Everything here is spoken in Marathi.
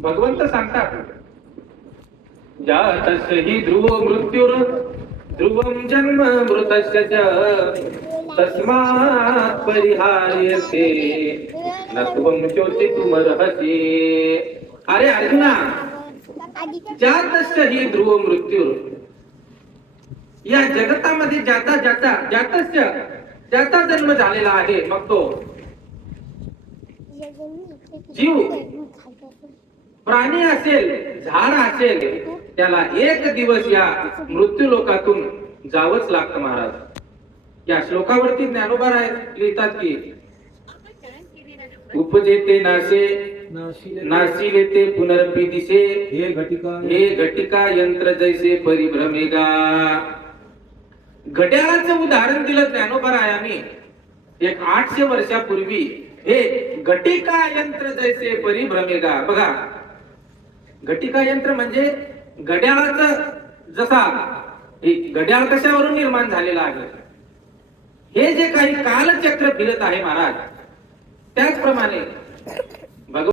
भगवंत सांगतात, जातस्य हि ध्रुव मृत्युर ध्रुवं जन्म मृतस्य च तस्मात् परिहार्यते न त्वं शोचितुमर्हसि। अरे अर्जुना, जातस्य हि ध्रुव मृत्युर, या जगतामध्ये ज्याचा जन्म झालेला आहे, मग तो जीव प्राणी असेल, झाड असेल, त्याला एक दिवस या मृत्यू लोकातून जावंच लागतं महाराज। या श्लोकावरती ज्ञानोबा लिहितात की उपजेते नाशे नाशिले ते पुनरपि दिसे, हे घटिका यंत्र जैसे परिभ्रमेगा। घड्याळाचं उदाहरण दिलं ज्ञानोबा रायांनी एक 800 वर्षापूर्वी। हे घटिका यंत्र जैसे परिभ्रमेगा। बघा, घटिका यंत्र म्हणजे घड्याळाचं, जसा घड्याळ कशावरून निर्माण झालेला आहे, हे जे काही कालचक्र फिरत आहे महाराज, त्याचप्रमाणे